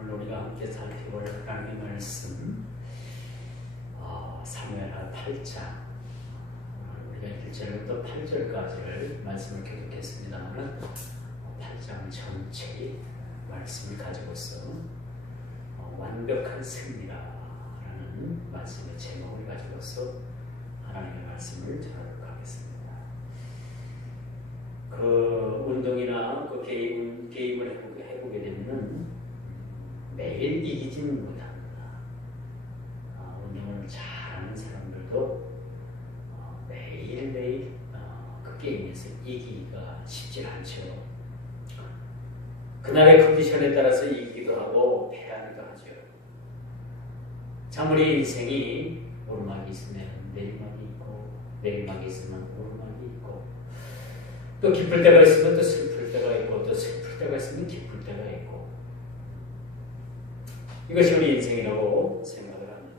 오늘 우리가 함께 살펴볼 하나님의 말씀 사무엘하 8장 우리가 1절부터 8절까지를 말씀을 교독했습니다만 8장 전체의 말씀을 가지고서 완벽한 승리라는 말씀의 제목을 가지고서 하나님의 말씀을 전하도록 하겠습니다. 그 운동이나 그 게임을 해보게 되면 매일 이기지는 못합니다. 운동을 잘하는 사람들도 매일매일 그 게임에서 이기기가 쉽지 않죠. 그날의 컨디션에 따라서 이기기도 하고 패하기도 하죠. 참 우리 인생이 오르막이 있으면 내리막이 있고 내리막이 있으면 오르막이 있고 또 기쁠 때가 있으면 또 슬플 때가 있고 또 슬플 때가 있으면 기쁠 때가 있고 이것이 우리 인생이라고 생각을 합니다.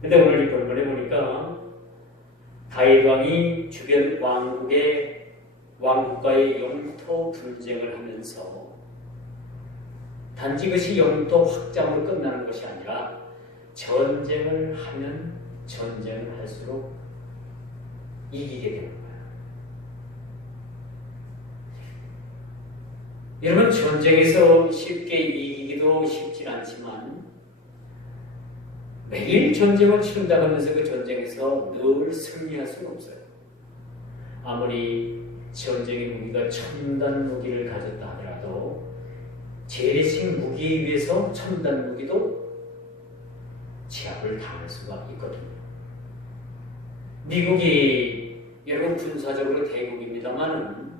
그런데 오늘 이 본문에 보니까 다윗 왕이 주변 왕국과의 영토 분쟁을 하면서 단지 그것이 영토 확장으로 끝나는 것이 아니라 전쟁을 하면 전쟁을 할수록 이기게 되는 거예요. 여러분, 전쟁에서 쉽게 이기기도 쉽지 않지만 매일 전쟁을 치른다고 하면서 그 전쟁에서 늘 승리할 수는 없어요. 아무리 전쟁의 무기가 첨단 무기를 가졌다 하더라도 재래식 무기에 의해서 첨단 무기도 제압을 당할 수가 있거든요. 미국이 여러분 군사적으로 대국입니다만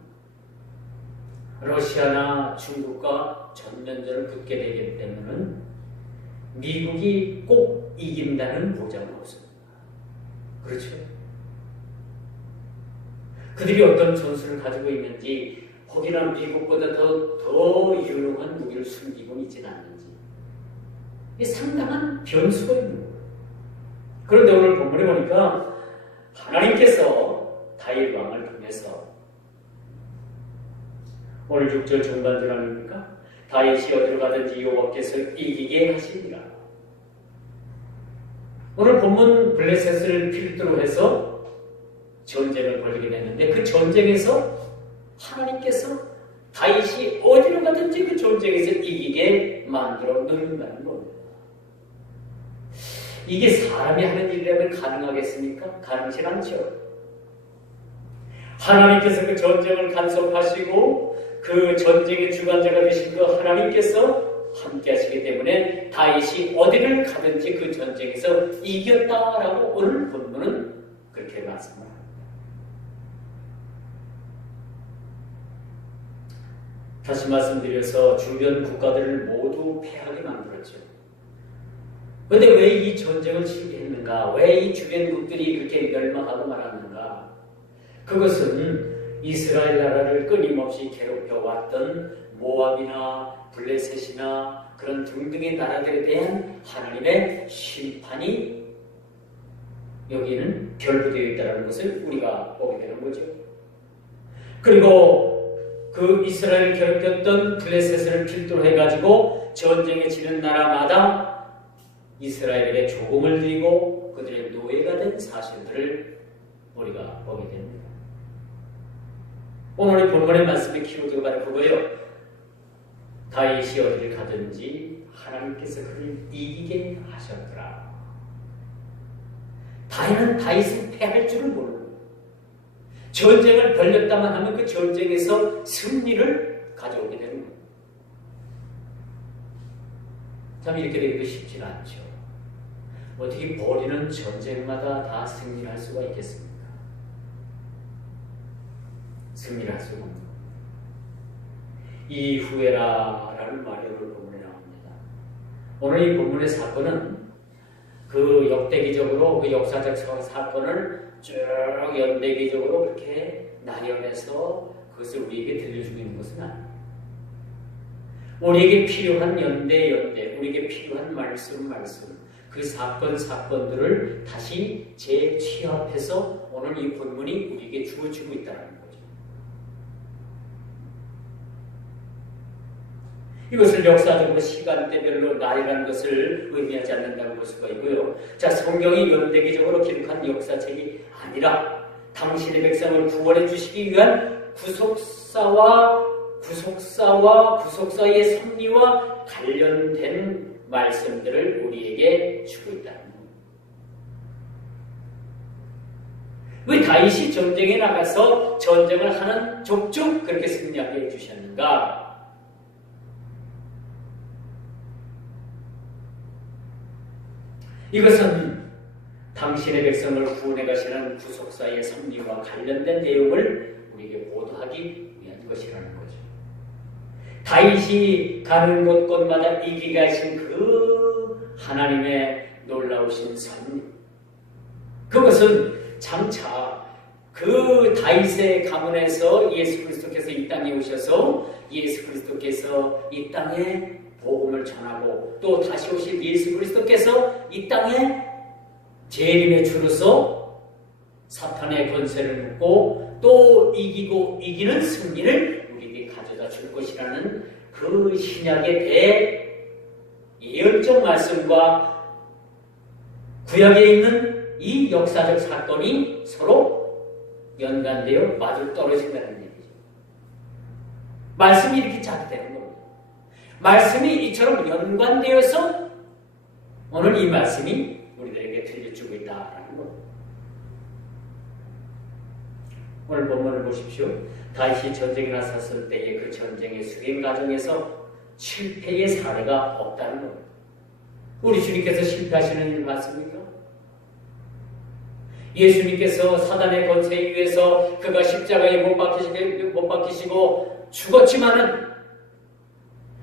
러시아나 중국과 전면전을 붙게 되기 때문에 미국이 꼭 이긴다는 보장은 없습니다. 그렇죠? 그들이 어떤 전술을 가지고 있는지 혹이나 미국보다 더 유능한 무기를 숨기고 있지는 않는지 이게 상당한 변수가 있는 거예요. 그런데 오늘 본문에 보니까 하나님께서 다윗 왕을 통해서 오늘 6절 중반절 아닙니까? 다윗이 어디로 가든지 여호와께서 이기게 하시니라. 오늘 본문 블레셋을 필두로 해서 전쟁을 벌이게 됐는데 그 전쟁에서 하나님께서 다윗이 어디로 가든지 그 전쟁에서 이기게 만들어 놓는다는 겁니다. 이게 사람이 하는 일이라면 가능하겠습니까? 가능치 않죠. 하나님께서 그 전쟁을 간섭하시고 그 전쟁의 주관자가 되신 그 하나님께서 함께 하시기 때문에 다윗이 어디를 가든지 그 전쟁에서 이겼다라고 오늘 본문은 그렇게 말씀합니다. 다시 말씀드려서 주변 국가들을 모두 패하게 만들었죠. 그런데 왜 이 전쟁을 치르게 했는가? 왜 이 주변국들이 그렇게 멸망하고 말았는가? 그것은 이스라엘 나라를 끊임없이 괴롭혀왔던 모압이나 블레셋이나 그런 등등의 나라들에 대한 하나님의 심판이 여기는 결부되어 있다는 것을 우리가 보게 되는 거죠. 그리고 그 이스라엘을 괴롭혔던 블레셋을 필두로 해가지고 전쟁에 지는 나라마다 이스라엘에게 조공을 드리고 그들의 노예가 된 사실들을 우리가 보게 됩니다. 오늘 본문의 말씀의 키워드가 바로 그거예요. 다윗이 어디를 가든지 하나님께서 그를 이기게 하셨더라. 다윗은 패할 줄을 모르고 전쟁을 벌였다만 하면 그 전쟁에서 승리를 가져오게 되는 거예요. 참 이렇게 되기도 쉽지는 않죠. 어떻게 벌이는 전쟁마다 다 승리를 할 수가 있겠습니까? 승리를 할 수가 없는 거예요. 이후에라 라는 말이 오늘 본문에 나옵니다. 오늘 이 본문의 사건은 그 역대기적으로 그 역사적 사건을 쭉 연대기적으로 그렇게 나열해서 그것을 우리에게 들려주고 있는 것은 아닙니다. 우리에게 필요한 연대, 우리에게 필요한 말씀, 그 사건들을 다시 재취합해서 오늘 이 본문이 우리에게 주어지고 있다는 거죠. 이것을 역사적으로 시간대별로 나이라는 것을 의미하지 않는다고 볼 수가 있고요. 자, 성경이 연대기적으로 기록한 역사책이 아니라 당신의 백성을 구원해 주시기 위한 구속사의 섭리와 관련된 말씀들을 우리에게 주고 있다는 겁니다. 왜 다윗이 전쟁에 나가서 전쟁을 하는 족족 그렇게 승리하게 해주셨는가? 이것은 당신의 백성을 구원해 가시는 구속사의 섭리와 관련된 내용을 우리에게 보도하기 위한 것이라는 거죠. 다윗이 가는 곳곳마다 이기게 하신 그 하나님의 놀라우신 섭리, 그것은 장차 그 다윗의 가문에서 예수 그리스도께서 이 땅에 오셔서 예수 그리스도께서 이 땅에 복음을 전하고 또 다시 오실 예수 그리스도께서 이 땅에 재림의 주로서 사탄의 권세를 묶고 또 이기고 이기는 승리를 우리에게 가져다 줄 것이라는 그 신약의 대예언적 말씀과 구약에 있는 이 역사적 사건이 서로 연관되어 마주 떨어진다는 얘기죠. 말씀이 이렇게 작되는 겁니다. 말씀이 이처럼 연관되어서 오늘 이 말씀이 우리들에게 들려주고 있다라는 겁니다. 오늘 본문을 보십시오. 다윗이 전쟁에 나섰을 때의 그 전쟁의 수행 과정에서 실패의 사례가 없다는 겁니다. 우리 주님께서 실패하시는 일 맞습니까? 예수님께서 사단의 권세에 의해서 그가 십자가에 못 박히시고 죽었지만은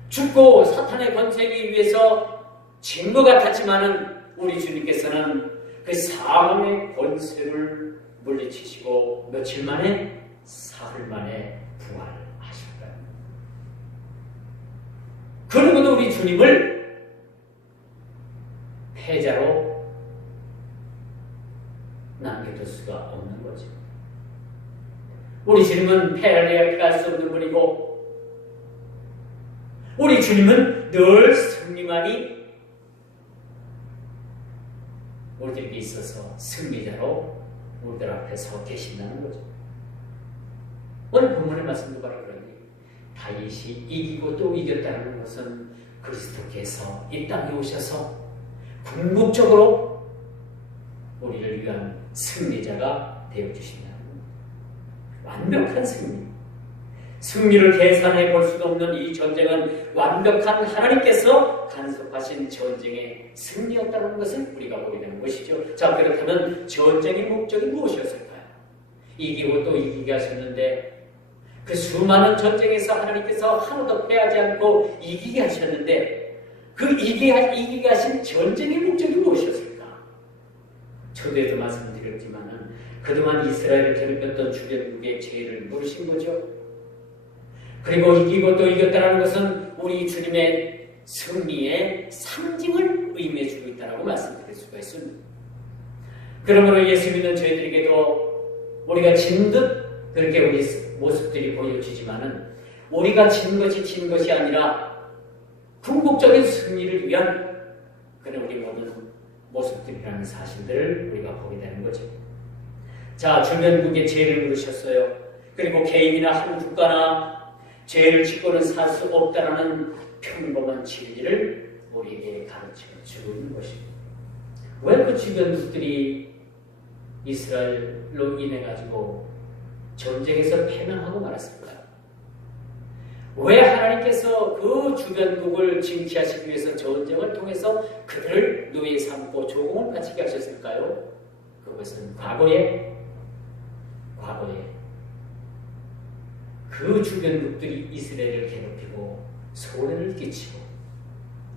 죽고 사탄의 권세에 의해서 진 것 같았지만은 우리 주님께서는 그 사망의 권세를 물리치시고 며칠 만에 사흘 만에 부활하셨다. 그러고도 우리 주님을 패자로 남겨둘 수가 없는 거죠. 우리 주님은 패를 피할 수 없는 분이고 우리 주님은 늘 승리만이 우리들에게 있어서 승리자로 우리들 앞에 서 계신다는 거죠. 오늘 본문의 말씀도 바로 그러니 다윗이 이기고 또 이겼다는 것은 그리스도께서 이 땅에 오셔서 궁극적으로 우리를 위한 승리자가 되어주신다는 겁니다. 완벽한 승리. 승리를 계산해 볼 수도 없는 이 전쟁은 완벽한 하나님께서 간섭하신 전쟁의 승리였다는 것을 우리가 보게 되는 것이죠. 자, 그렇다면 전쟁의 목적이 무엇이었을까요? 이기고 또 이기게 하셨는데 그 수많은 전쟁에서 하나님께서 하나도 패하지 않고 이기게 하셨는데 그 이기게 하신 전쟁의 목적이 무엇이었을까? 초대에도 말씀드렸지만은 그동안 이스라엘을 괴롭혔던 주변국의 죄를 물으신 거죠. 그리고 이기고 또 이겼다는 것은 우리 주님의 승리의 상징을 의미해 주고 있다고 말씀드릴 수가 있습니다. 그러므로 예수 믿는 저희들에게도 우리가 진 듯 그렇게 우리 모습들이 보여지지만은 우리가 진 것이 아니라 궁극적인 승리를 위한 그런 우리 모든 모습들이라는 사실들을 우리가 보게 되는 거죠. 자, 주변국의 죄를 물으셨어요. 그리고 개인이나 한 국가나 죄를 짓고는 살 수 없다라는 평범한 진리를 우리에게 가르쳐 주고 있는 것입니다. 왜 그 주변국들이 이스라엘로 인해 가지고 전쟁에서 패망하고 말았을까요? 왜 하나님께서 그 주변국을 징치하시기 위해서 전쟁을 통해서 그들을 노예 삼고 조공을 바치게 하셨을까요? 그것은 과거에 그 주변국들이 이스라엘을 괴롭히고 손해를 끼치고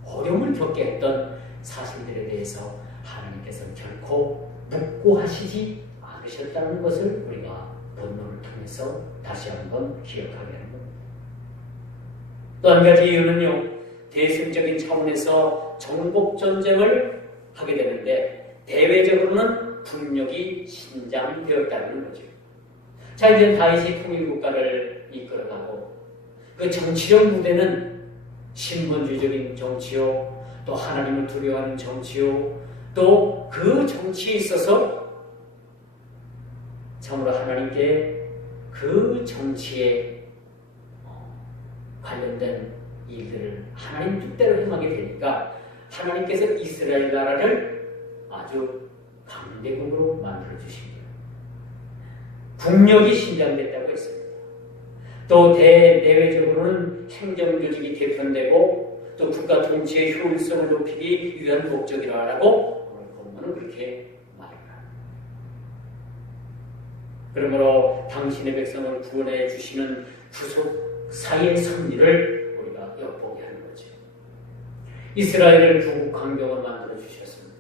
어려움을 겪게 했던 사실들에 대해서 하나님께서 결코 묵고하시지 않으셨다는 것을 우리가 본문을 통해서 다시 한번 기억하게 하는 겁니다. 또 한 가지 이유는요, 대승적인 차원에서 정복전쟁을 하게 되는데 대외적으로는 국력이 신장되었다는 거죠. 자, 이제 다윗이 통일국가를 이끌어가고 그 정치적 무대는 신본주의적인 정치요, 또 하나님을 두려워하는 정치요, 또 그 정치에 있어서 참으로 하나님께 그 정치에 관련된 일들을 하나님 뜻대로 행하게 되니까 하나님께서 이스라엘 나라를 아주 강대국으로 만들어주십니다. 국력이 신장됐다고 했습니다. 또 대내외적으로는 행정조직이 개편되고 또 국가 통치의 효율성을 높이기 위한 목적이라고 오늘 본문은 그렇게 말을 합니다. 그러므로 당신의 백성을 구원해 주시는 구속사의 섭리를 우리가 엿보게 하는 거죠. 이스라엘을 부국 환경을 만들어 주셨습니다.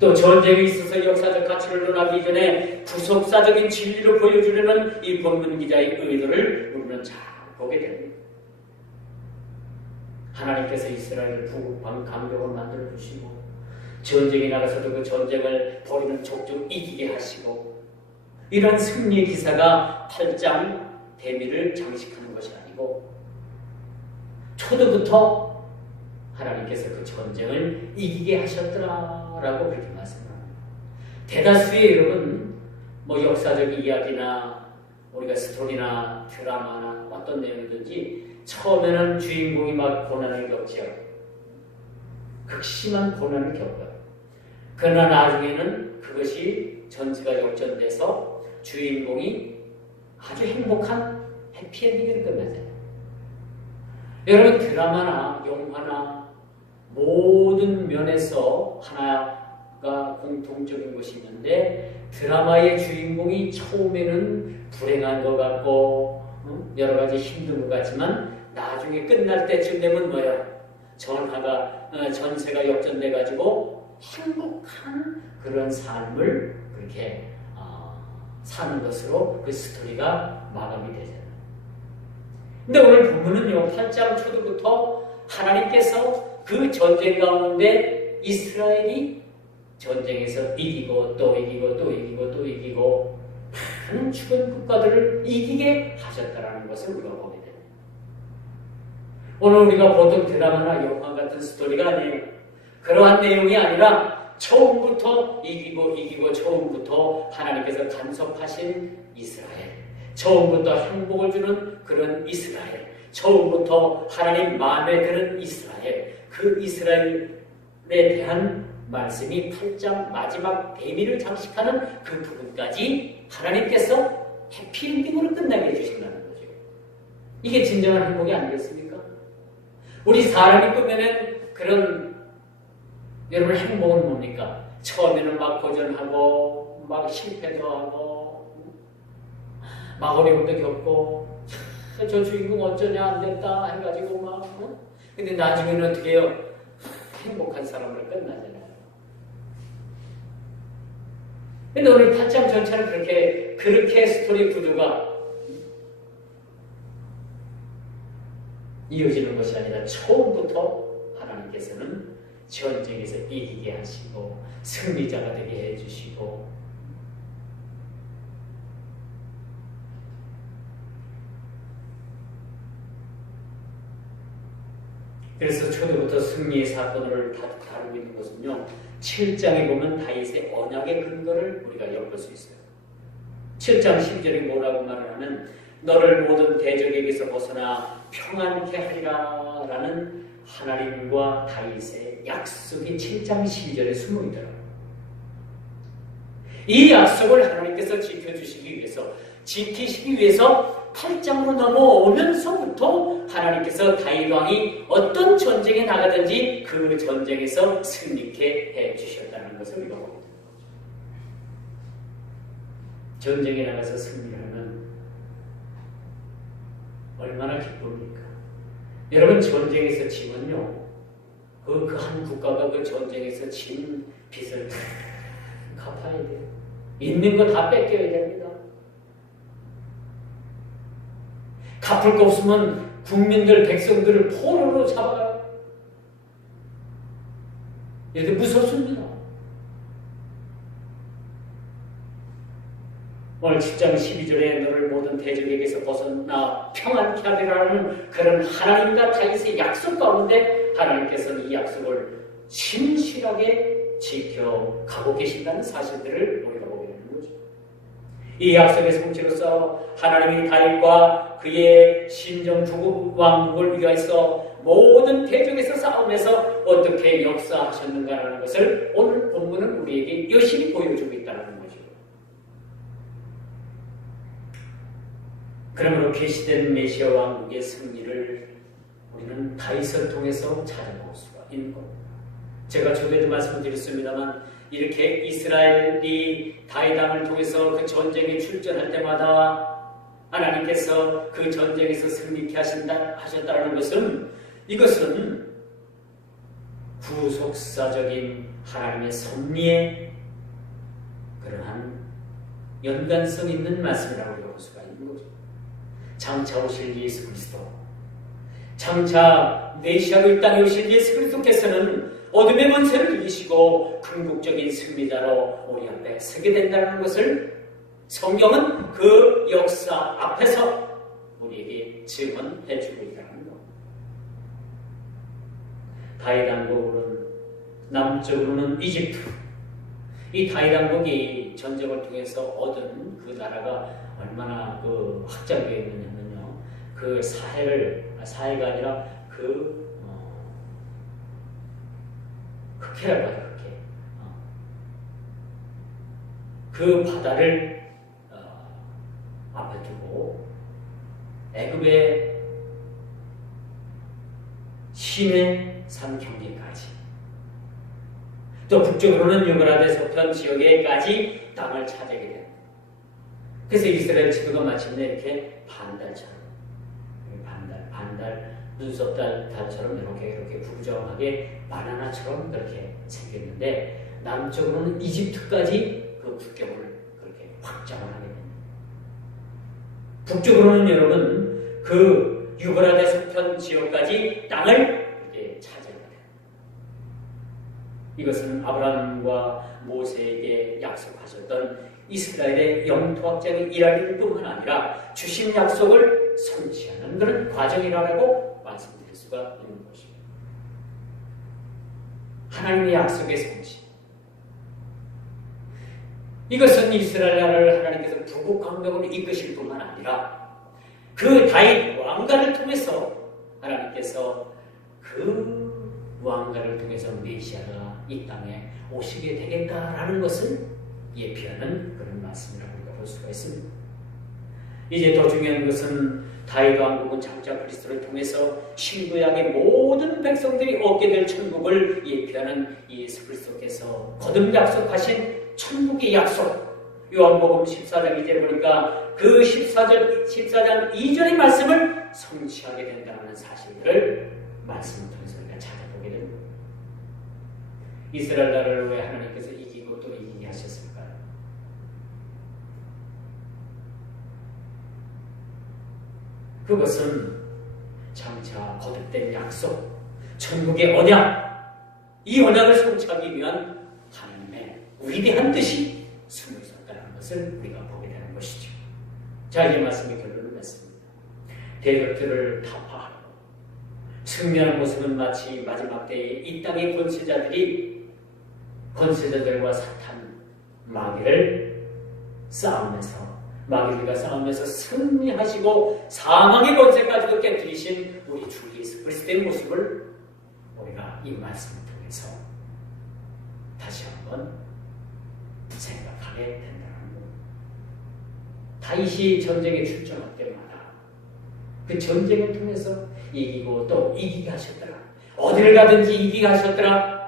또 전쟁에 있어서 역사적 가치를 논하기 전에 구속사적인 진리를 보여주려는 이 본문 기자의 의도를 우리는 잘 보게 됩니다. 하나님께서 이스라엘을 부국 환경을 만들어 주시고 전쟁에 나가서도 그 전쟁을 벌이는 족족 이기게 하시고 이런 승리의 기사가 8장 대미를 장식하는 것이 아니고 초도부터 하나님께서 그 전쟁을 이기게 하셨더라라고 그렇게 말씀합니다. 대다수의 여러분 역사적 이야기나 우리가 스토리나 드라마나 어떤 내용이든지 처음에는 주인공이 막 고난을 겪죠. 극심한 고난을 겪어요. 그러나 나중에는 그것이 전체가 역전돼서 주인공이 아주 행복한 해피엔딩을 끝나잖아요. 여러분 드라마나 영화나 모든 면에서 하나가 공통적인 것이 있는데 드라마의 주인공이 처음에는 불행한 것 같고 여러 가지 힘든 것 같지만 나중에 끝날 때쯤 되면 뭐야? 전세가 역전돼 가지고 행복한 그런 삶을 그렇게 사는 것으로 그 스토리가 마감이 되잖아요. 근데 오늘 본문은요 8장 초부터 하나님께서 그 전쟁 가운데 이스라엘이 전쟁에서 이기고 또 이기고 또 이기고 또 이기고 많은 주변 국가들을 이기게 하셨다는 것을 우리가 보게 됩니다. 오늘 우리가 보통 드라마나 영화 같은 스토리가 아니에요. 그러한 내용이 아니라 처음부터 이기고 처음부터 하나님께서 간섭하신 이스라엘, 처음부터 행복을 주는 그런 이스라엘, 처음부터 하나님 마음에 드는 이스라엘, 그 이스라엘에 대한 말씀이 8장 마지막 대미를 장식하는 그 부분까지 하나님께서 해피엔딩으로 끝나게 해주신다는 거죠. 이게 진정한 행복이 아니겠습니까? 우리 사람이 꾸며낸 그런 여러분 행복은 뭡니까? 처음에는 막 고전하고 막 실패도 하고 막 어려움도 겪고 저 주인공 어쩌냐 안 됐다 해가지고 막 근데 나중에는 어떻게 해요? 행복한 사람으로 끝나잖아요. 근데 오늘 8장 전체는 그렇게 스토리 구조가 이어지는 것이 아니라 처음부터 하나님께서는 전쟁에서 이기게 하시고 승리자가 되게 해주시고 그래서 초대부터 승리의 사건을 다루고 있는 것은요 7장에 보면 다윗의 언약의 근거를 우리가 엿볼 수 있어요. 7장 10절에 뭐라고 말을 하면 너를 모든 대적에게서 벗어나 평안케 하리라 라는 하나님과 다윗의 약속이 7장 12절에 숨어 있더라고요. 이 약속을 하나님께서 지키시기 위해서 8장으로 넘어오면서부터 하나님께서 다윗 왕이 어떤 전쟁에 나가든지 그 전쟁에서 승리케 해주셨다는 것을 우리가 보게 됩니다. 전쟁에 나가서 승리를 하면 얼마나 기쁩니까? 여러분 전쟁에서 지면요 그 한 국가가 그 전쟁에서 진 빚을 다 갚아야 돼요. 있는 거 다 뺏겨야 됩니다. 갚을 거 없으면 국민들, 백성들을 포로로 잡아가요. 이게 무섭습니다. 오늘 10장 12절에 너를 모든 대적에게서 벗어나 평안케 하리라는 그런 하나님과 다윗의 약속 가운데 하나님께서는 이 약속을 신실하게 지켜가고 계신다는 사실들을 우리가 보게 되는 거죠. 이 약속의 성취로서 하나님이 다윗과 그의 신정 두 왕국을 위하여서 모든 대적에서 싸움에서 어떻게 역사하셨는가라는 것을 오늘 본문은 우리에게 여실히 보여주고 있다는 거죠. 그러므로 계시된 메시아 왕국의 승리를 우리는 다윗을 통해서 찾아볼 수가 있는 겁니다. 제가 전에도 말씀드렸습니다만 이렇게 이스라엘이 다윗 왕을 통해서 그 전쟁에 출전할 때마다 하나님께서 그 전쟁에서 승리케 하셨다는 것은 이것은 구속사적인 하나님의 섭리의 그러한 연관성 있는 말씀이라고 우리가 볼 수가 있는 거죠. 장차 오실 예수 그리스도, 장차 메시아로 이 땅에 오실 예수 그리스도께서는 어둠의 권세를 이기시고 궁극적인 승리자로 우리 앞에 서게 된다는 것을 성경은 그 역사 앞에서 우리에게 증언해 주고 있다는 겁니다. 다윗 왕국은 남쪽으로는 이집트, 이 다윗 왕국이 전쟁을 통해서 얻은 그 나라가 얼마나 그 확장되어 있느냐면요, 그 사해가 아니라 흑해라고 하죠. 흑해. 그 바다를 앞에 두고 애굽의 시내 산 경계까지, 또 북쪽으로는 유브라데 서편 지역에까지 땅을 차지하게 됩니다. 그래서 이스라엘 지도가 마침내 이렇게 반달처럼, 반달 눈썹달처럼 이렇게 구부정하게 바나나처럼 그렇게 생겼는데, 남쪽으로는 이집트까지 그 국경을 그렇게 확장을 하게 됩니다. 북쪽으로는 여러분 그 유브라데 서편 지역까지 땅을 이렇게 차지하게 됩니다. 이것은 아브라함과 모세에게 약속하셨던 이스라엘의 영토 확장이 일할 뿐만 아니라 주신 약속을 성취하는 그런 과정이라고 말씀드릴 수가 있는 것입니다. 하나님의 약속의 성취. 이것은 이스라엘 나라를 하나님께서 북국 강력으로 이끄실 뿐만 아니라 그 다윗 왕가를 통해서 하나님께서 그 왕가를 통해서 메시아가 이 땅에 오시게 되겠다라는 것을 예표하는 그런 말씀이라고 우리가 볼 수가 있습니다. 이제 더 중요한 것은 다윗 왕국은 장차 그리스도를 통해서 신구약의 모든 백성들이 얻게 될 천국을 예표하는 예수 그리스도께서 거듭 약속하신 천국의 약속, 요한복음 14장 2절에 보니까 그 14장 2절의 말씀을 성취하게 된다는 사실들을 말씀을 통해서 우리가 찾아보게 됩니다. 이스라엘 나라를 왜 하나님께서 이기고 또 이기게 하셨을까요? 그것은 장차 거듭된 약속, 천국의 언약, 이 언약을 성취하기 위한 하나님의 위대한 뜻이 숨어 있었다는 것을 우리가 보게 되는 것이죠. 자, 이제 말씀의 결론을 맺습니다. 대적들을 타파하고 승리하는 모습은 마치 마지막 때에 이 땅의 권세자들과 사탄, 마귀들과 싸우면서 승리하시고 사망의 권세까지도 깨뜨리신 우리 주 예수 그리스도의 모습을 우리가 이 말씀을 통해서 다시 한번 생각하게 된다는 것. 다윗이 전쟁에 출전할 때마다 그 전쟁을 통해서 이기고 또 이기게 하셨더라. 어디를 가든지 이기게 하셨더라.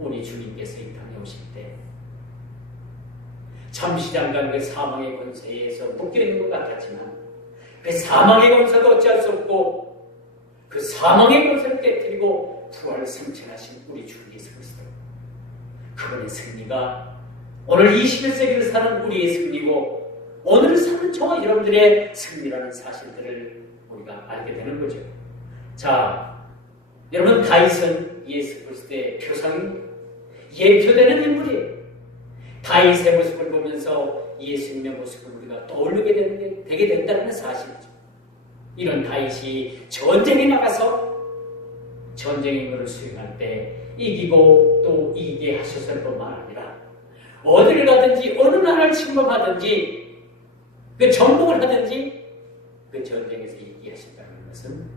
우리 주님께서 이 땅에 오실 때 잠시 잠깐 그 사망의 권세에서 묶여 있는 것 같았지만 그 사망의 권세도 어찌할 수 없고 그 사망의 권세를 깨뜨리고 부활을 승천하신 우리 주 예수 그리스도, 그분의 승리가 오늘 21세기를 사는 우리의 승리고 오늘 사는 저와 여러분들의 승리라는 사실들을 우리가 알게 되는 거죠. 자, 여러분, 다윗은 예수 그리스도의 표상입니다. 예표되는 인물이에요. 다윗의 모습을 보면서 예수님의 모습을 우리가 떠올리게 되게 된다는 사실이죠. 이런 다윗이 전쟁에 나가서 전쟁의 임무를 수행할 때 이기고 또 이기게 하셨을 뿐만 아니라 어디를 가든지 어느 나라를 침범하든지 그 정복을 하든지 그 전쟁에서 이기게 하신다는 것은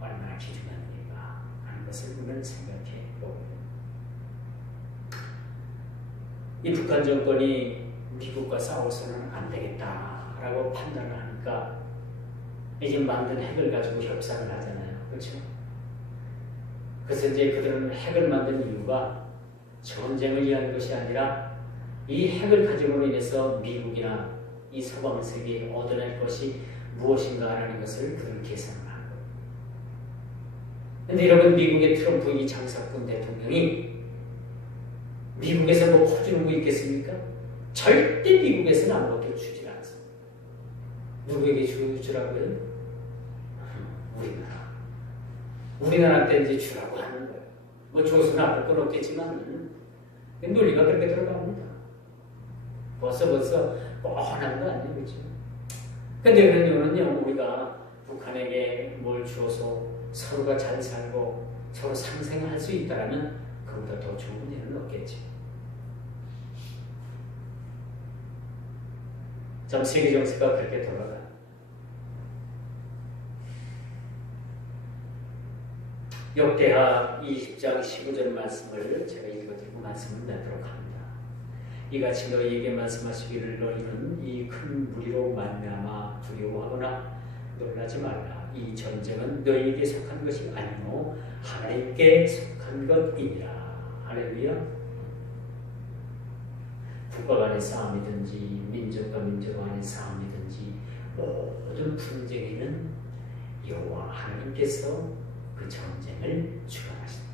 얼마나 귀중한 일인가 하는 것을 우리는 생각해 봅니다. 이 북한 정권이 미국과 싸워서는 안 되겠다라고 판단을 하니까 이제 만든 핵을 가지고 협상을 하잖아요. 그렇죠? 그래서 이제 그들은 핵을 만든 이유가 전쟁을 위한 것이 아니라 이 핵을 가지고로 인해서 미국이나 이 서방 세계에 얻어낼 것이 무엇인가 하는 것을 그들은 계산을 하는 거예요. 그런데 여러분, 미국의 트럼프 이 장사꾼 대통령이 미국에서 뭐 퍼주는 거 있겠습니까? 절대 미국에서는 아무것도 주질 않습니다. 누구에게 주라고요? 우리나라. 우리나라한테 이제 주라고 하는 거예요. 뭐 줘서는 아플 건 없겠지만 논리가 그렇게 들어갑니다. 벌써 뻔한 거 아니에요, 그렇죠? 근데 그런 이유는요, 우리가 북한에게 뭘 주어서 서로가 잘 살고 서로 상생할 수 있다면 그보다 더 좋은 일은 없겠죠. 참 세계 정세가 그렇게 돌아가요. 역대하 20장 15절 말씀을 제가 읽어드리고 말씀을 맺도록 합니다. 이같이 너희에게 말씀하시기를 너희는 이 큰 무리로 말미암아 두려워하거나 놀라지 말라. 이 전쟁은 너희에게 속한 것이 아니고 하나님께 속한 것이니라. 할렐루야. 국가 간의 싸움이든지 민족과 민족 간의 싸움이든지 모든 분쟁에는 여호와 하나님께서 그 전쟁을 주관하신다.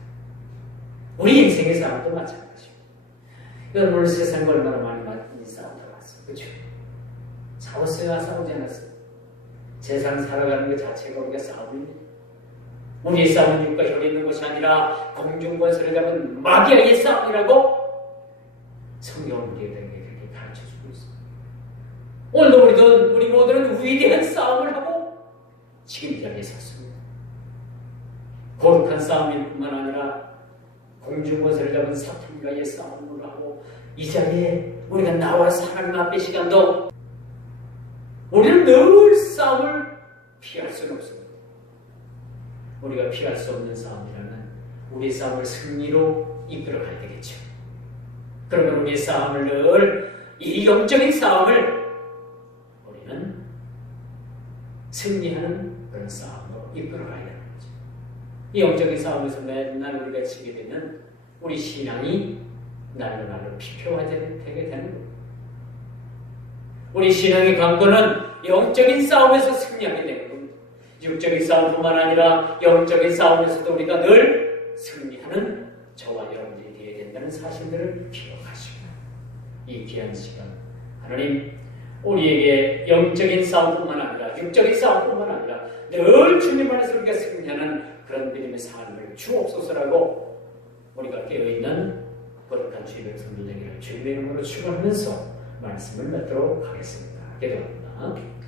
우리 인생의 싸움도 마찬가지입니다. 여러분, 오늘 세상과 얼마나 많이 싸우다 왔어요. 그렇죠? 싸웠어요? 싸우지 않았어요? 세상 살아가는 것 자체가 우리가 싸움입니다. 우리의 싸움은 육과 혈에 있는 것이 아니라 공중권세를 잡은 마귀와의 싸움이라고 성경은 우리에게 그렇게 가르쳐주고 있습니다. 오늘도 우리 모두는 위대한 싸움을 하고 지금 이 자리에 섰습니다. 거룩한 싸움일 뿐만 아니라 공중권세를 잡은 사탄과의 싸움을 하고 이 자리에 우리가 나와서 하나님 앞에 시간도 우리는 늘 싸움을 피할 수는 없습니다. 우리가 피할 수 없는 싸움이라면 우리의 싸움을 승리로 이끌어가야 되겠죠. 그러면 우리의 싸움을 늘 이 영적인 싸움을 우리는 승리하는 그런 싸움으로 이끌어가야 되는 거죠. 이 영적인 싸움에서 맨날 우리가 지게 되면 우리 신앙이 날로 피폐화되게 되는 겁니다. 우리 신앙의 강도는 영적인 싸움에서 승리하게 되는 겁니다. 육적인 싸움뿐만 아니라 영적인 싸움에서도 우리가 늘 승리하는 저와 여러분들이 되어야 된다는 사실들을 기억하시고, 이 귀한 시간 하나님 우리에게 영적인 싸움뿐만 아니라 육적인 싸움뿐만 아니라 늘 주님 안에서 우리가 승리하는 그런 믿음의 삶을 주옵소서라고 우리가 깨어있는 거룩한 주일의 성도되기를 주님의 이름으로 축원하면서 말씀을 맺도록 하겠습니다. 기도합니다.